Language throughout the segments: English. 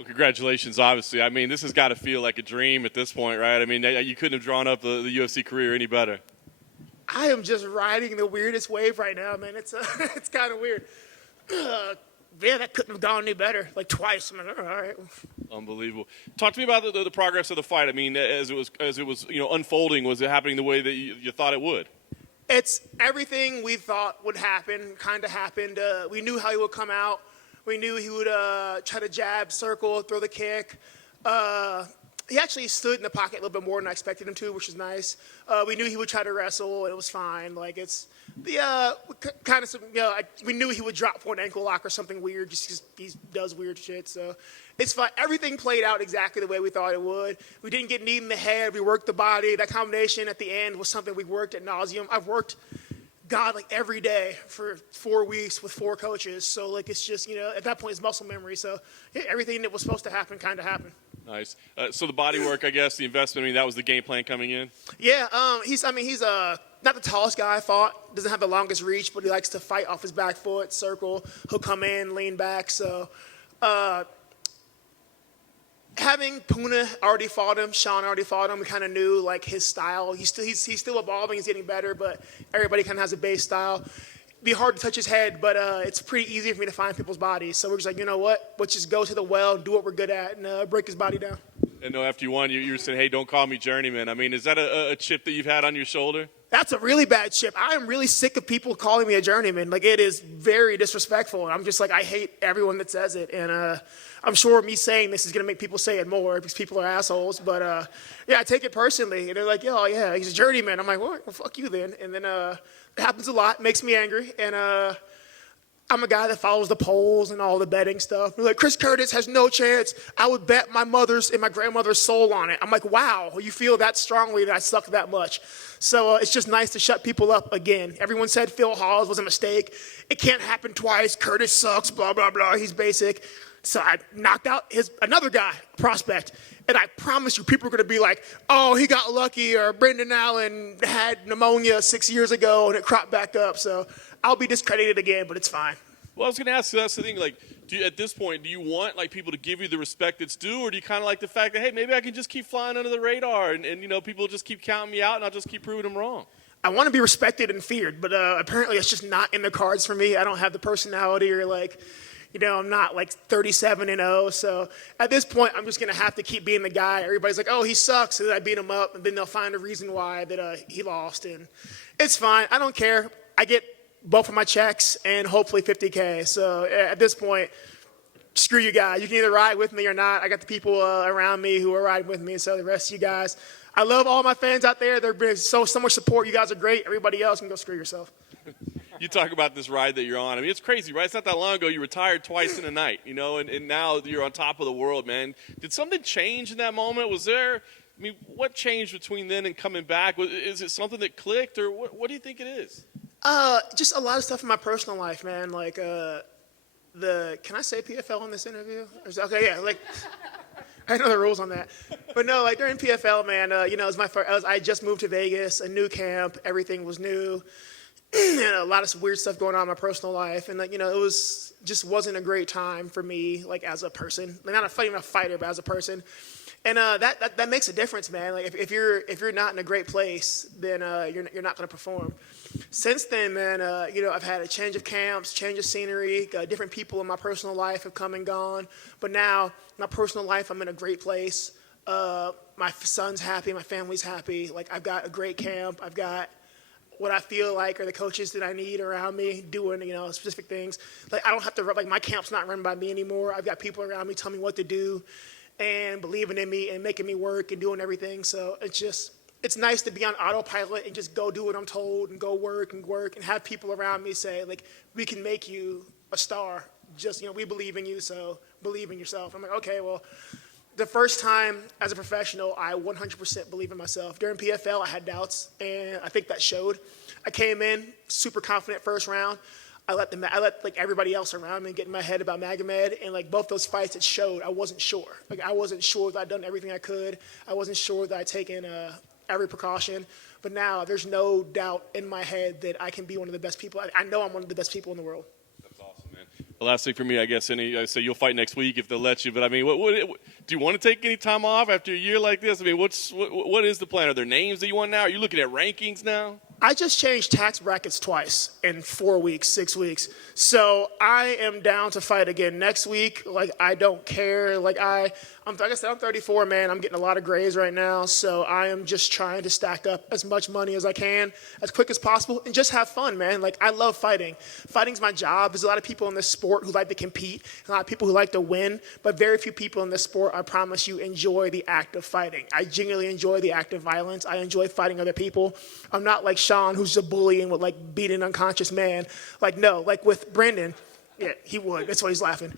Well, congratulations, obviously. I mean, this has got to feel like a dream at this point, right? I mean, you couldn't have drawn up the UFC career any better. I am just riding the weirdest wave right now, man. It's it's kind of weird. Yeah, that couldn't have gone any better. Like twice. I'm like, all right. Unbelievable. Talk to me about the progress of the fight. I mean, as it was unfolding, was it happening the way that you thought it would? It's everything we thought would happen, kind of happened. We knew how he would come out. We knew he would try to jab, circle, throw the kick. He actually stood in the pocket a little bit more than I expected him to, which is nice. We knew he would try to wrestle, and it was fine. Like, it's the kind of some, we knew he would drop for an ankle lock or something weird just because he does weird shit. So it's fine. Everything played out exactly the way we thought it would. We didn't get kneed in the head. We worked the body. That combination at the end was something we worked ad nauseum. I've worked, God, like every day for 4 weeks with 4 coaches. So, like, it's just, at that point, it's muscle memory. So, yeah, everything that was supposed to happen kind of happened. Nice. So the body work, I guess, the investment, I mean, that was the game plan coming in? Yeah, he's not the tallest guy I fought. Doesn't have the longest reach, but he likes to fight off his back foot, circle. He'll come in, lean back. So, having Puna already fought him, Sean already fought him, we kind of knew, like, his style. He's still evolving, he's getting better, but everybody kind of has a base style. Be hard to touch his head, but it's pretty easy for me to find people's bodies. So we're just like, you know what? Let's just go to the well, do what we're good at, and break his body down. And after you won, you said, hey, don't call me journeyman. I mean, is that a chip that you've had on your shoulder? That's a really bad chip. I am really sick of people calling me a journeyman. Like, it is very disrespectful. And I'm just like, I hate everyone that says it. And I'm sure me saying this is going to make people say it more because people are assholes. But, yeah, I take it personally. And they're like, oh, yeah, he's a journeyman. I'm like, well, fuck you then. And then it happens a lot. Makes me angry. And I'm a guy that follows the polls and all the betting stuff. They're like, Chris Curtis has no chance. I would bet my mother's and my grandmother's soul on it. I'm like, wow, you feel that strongly that I suck that much. So it's just nice to shut people up again. Everyone said Phil Hawes was a mistake. It can't happen twice. Curtis sucks, blah, blah, blah. He's basic. So I knocked out another guy, prospect. And I promise you, people are going to be like, oh, he got lucky, or Brendan Allen had pneumonia 6 years ago and it cropped back up. So I'll be discredited again, but it's fine. Well, I was going to ask you, that's the thing, like, at this point, do you want, like, people to give you the respect that's due, or do you kind of like the fact that, hey, maybe I can just keep flying under the radar and people just keep counting me out and I'll just keep proving them wrong? I want to be respected and feared, but apparently it's just not in the cards for me. I don't have the personality, or, like, I'm not like 37-0. So at this point, I'm just going to have to keep being the guy. Everybody's like, oh, he sucks. So I beat him up, and then they'll find a reason why that he lost. And it's fine. I don't care. I get both of my checks and hopefully $50K. So at this point, screw you guys. You can either ride with me or not. I got the people around me who are riding with me. So the rest of you guys, I love all my fans out there. They're been so much support. You guys are great. Everybody else can go screw yourself. You talk about this ride that you're on. I mean, it's crazy, right? It's not that long ago you retired twice in a night, and now you're on top of the world, man. Did something change in that moment? What changed between then and coming back? Is it something that clicked, or what do you think it is? Just a lot of stuff in my personal life, man. Like, can I say PFL in this interview? Okay, yeah, like, I know the rules on that. But no, like, during PFL, man, it was I just moved to Vegas, a new camp, everything was new. And a lot of weird stuff going on in my personal life, and it wasn't a great time for me, like, as a person. Like, not even a fighter, but as a person. And that makes a difference, man. Like, if you're not in a great place, then you're not going to perform. Since then, man, I've had a change of camps, change of scenery. Different people in my personal life have come and gone. But now, my personal life, I'm in a great place. My son's happy, my family's happy. Like, I've got a great camp. I've got what I feel like are the coaches that I need around me doing, specific things. Like, I don't have to, like, my camp's not run by me anymore. I've got people around me telling me what to do and believing in me and making me work and doing everything. So it's nice to be on autopilot and just go do what I'm told and go work and have people around me say, like, we can make you a star. Just, we believe in you, so believe in yourself. I'm like, okay, well, the first time as a professional, I 100% believe in myself. During PFL, I had doubts, and I think that showed. I came in super confident first round. I let like everybody else around me get in my head about Magomed, and like both those fights, it showed. I wasn't sure. Like, I wasn't sure that I'd done everything I could. I wasn't sure that I'd taken every precaution. But now there's no doubt in my head that I can be one of the best people. I know I'm one of the best people in the world. That's awesome, man. The last thing for me, I guess, I say you'll fight next week if they'll let you. But I mean, what do you want to take any time off after a year like this? I mean, what is the plan? Are there names that you want now? Are you looking at rankings now? I just changed tax brackets twice in 4 weeks, 6 weeks. So I am down to fight again next week. Like, I don't care. Like I said, I'm 34, man. I'm getting a lot of grays right now. So I am just trying to stack up as much money as I can, as quick as possible, and just have fun, man. Like, I love fighting. Fighting's my job. There's a lot of people in this sport who like to compete, a lot of people who like to win, but very few people in this sport, I promise you, enjoy the act of fighting. I genuinely enjoy the act of violence. I enjoy fighting other people. I'm not like Sean, who's a bully and would like beat an unconscious man. Like, no, like with Brendan, yeah, he would. That's why he's laughing.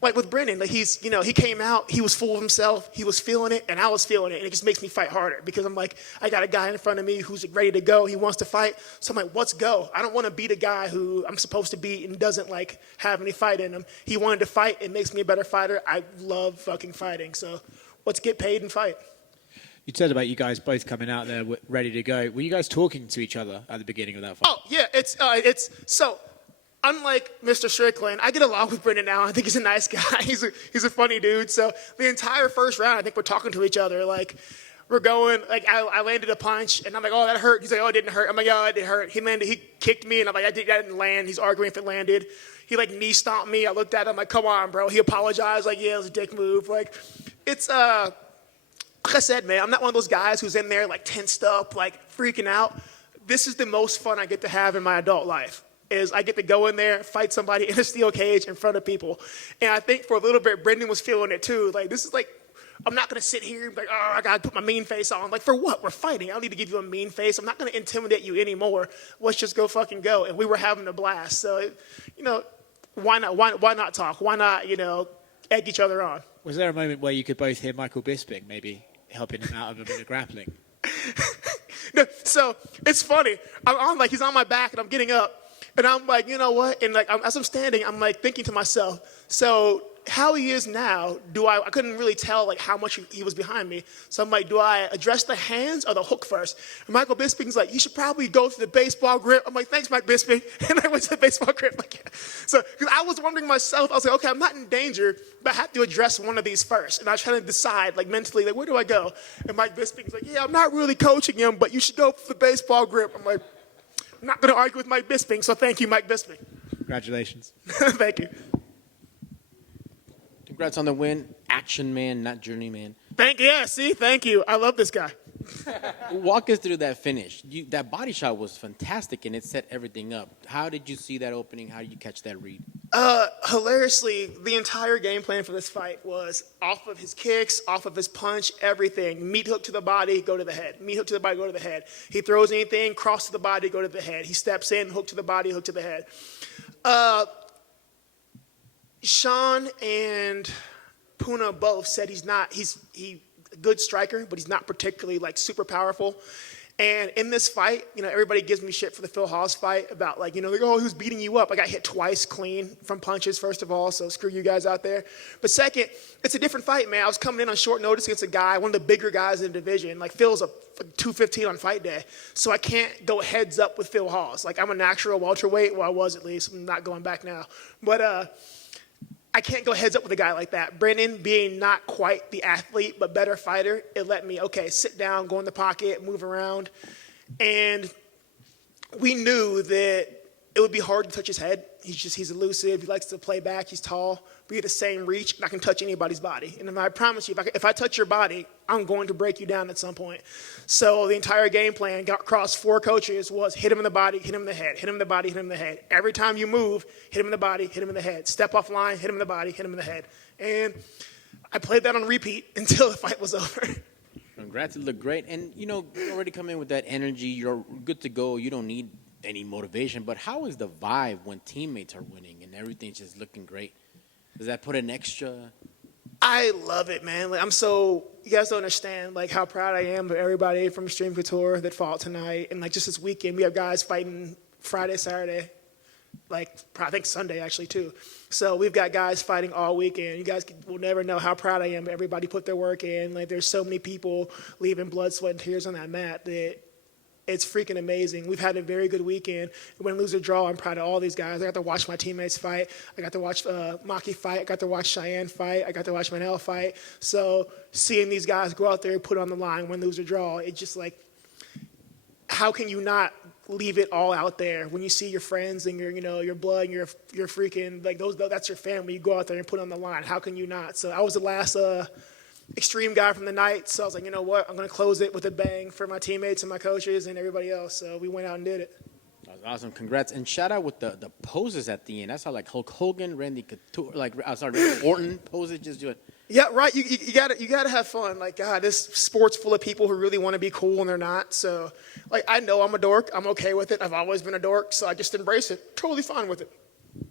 Like with Brendan, like he came out, he was full of himself, he was feeling it, and I was feeling it, and it just makes me fight harder because I'm like, I got a guy in front of me who's ready to go, he wants to fight, so I'm like, let's go. I don't want to beat a guy who I'm supposed to beat and doesn't like have any fight in him. He wanted to fight, it makes me a better fighter. I love fucking fighting, so let's get paid and fight. You said about you guys both coming out there ready to go. Were you guys talking to each other at the beginning of that fight? Oh, yeah, it's so unlike Mr. Strickland, I get along with Brendan now. I think he's a nice guy. He's a funny dude. So the entire first round, I think we're talking to each other. Like, we're going, like, I landed a punch, and I'm like, oh, that hurt. He's like, oh, it didn't hurt. I'm like, oh, it didn't hurt. He kicked me, and I'm like, that didn't land. He's arguing if it landed. He, like, knee stomped me. I looked at him, like, come on, bro. He apologized, like, yeah, it was a dick move. Like, it's, like I said, man, I'm not one of those guys who's in there, like, tensed up, like, freaking out. This is the most fun I get to have in my adult life, is I get to go in there, fight somebody in a steel cage in front of people. And I think for a little bit, Brendan was feeling it, too. Like, this is like, I'm not going to sit here and be like, oh, I got to put my mean face on. Like, for what? We're fighting. I don't need to give you a mean face. I'm not going to intimidate you anymore. Let's just go fucking go. And we were having a blast. So, why not? Why not talk? Why not, egg each other on? Was there a moment where you could both hear Michael Bisping maybe helping him out of a bit of grappling? No, so it's funny. He's on my back and I'm getting up. And I'm like, you know what? And like, as I'm standing, I'm like thinking to myself, so how he is now, I couldn't really tell like how much he was behind me. So I'm like, do I address the hands or the hook first? And Michael Bisping's like, you should probably go to the baseball grip. I'm like, thanks, Mike Bisping. And I went to the baseball grip. Like, yeah. So, because I was wondering myself, I was like, okay, I'm not in danger, but I have to address one of these first. And I was trying to decide, like mentally, like, where do I go? And Mike Bisping's like, yeah, I'm not really coaching him, but you should go for the baseball grip. I'm like, I'm not going to argue with Mike Bisping, so thank you, Mike Bisping. Congratulations. Thank you. Congrats on the win. Action man, not journeyman. Thank you. I love this guy. Walk us through that finish. That body shot was fantastic, and it set everything up. How did you see that opening? How did you catch that read? Hilariously, the entire game plan for this fight was off of his kicks, off of his punch, everything. Meat hook to the body, go to the head. Meat hook to the body, go to the head. He throws anything, cross to the body, go to the head. He steps in, hook to the body, hook to the head. Sean and Puna both said he's a good striker, but he's not particularly like super powerful. And in this fight, everybody gives me shit for the Phil Hawes fight about like, oh, he was beating you up. I got hit twice clean from punches, first of all, so screw you guys out there. But second, it's a different fight, man. I was coming in on short notice against a guy, one of the bigger guys in the division. Like Phil's a 215 on fight day, so I can't go heads up with Phil Hawes. Like I'm a natural welterweight, well I was at least. I'm not going back now. But I can't go heads up with a guy like that. Brendan, being not quite the athlete, but better fighter, it let me, okay, sit down, go in the pocket, move around. And we knew that it would be hard to touch his head. He's elusive. He likes to play back. He's tall. We have the same reach, and I can touch anybody's body. And I promise you, if I touch your body, I'm going to break you down at some point. So the entire game plan across 4 coaches was hit him in the body, hit him in the head, hit him in the body, hit him in the head. Every time you move, hit him in the body, hit him in the head. Step off line, hit him in the body, hit him in the head. And I played that on repeat until the fight was over. Congrats, it looked great. And, you already come in with that energy. You're good to go. You don't need any motivation. But how is the vibe when teammates are winning and everything's just looking great? Does that put an extra? I love it, man. Like, you guys don't understand, like, how proud I am of everybody from Extreme Couture that fought tonight. And, like, just this weekend, we have guys fighting Friday, Saturday, like, I think Sunday, actually, too. So we've got guys fighting all weekend. You guys will never know how proud I am. Everybody put their work in. Like, there's so many people leaving blood, sweat, and tears on that mat that It's freaking amazing. We've had a very good weekend. Win, lose, or draw, I'm proud of all these guys. I got to watch my teammates fight. I got to watch Maki fight. I got to watch Cheyenne fight. I got to watch Manel fight. So seeing these guys go out there and put it on the line, win, lose, or draw, it's just like, how can you not leave it all out there when you see your friends and your blood and your freaking, like, that's your family. You go out there and put it on the line. How can you not? So I was the last extreme guy from the night, so I was like, you know what, I'm going to close it with a bang for my teammates and my coaches and everybody else. So we went out and did it. That was awesome. Congrats. And shout out with the poses at the end. That's how, like, Hulk Hogan, Randy Couture, Randy Orton poses, just do it. Yeah, right. You gotta have fun. Like, God, this sport's full of people who really want to be cool and they're not. So, like, I know I'm a dork. I'm okay with it. I've always been a dork, so I just embrace it. Totally fine with it.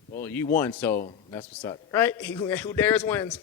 Well, you won, so that's what's up. Right? Who dares wins.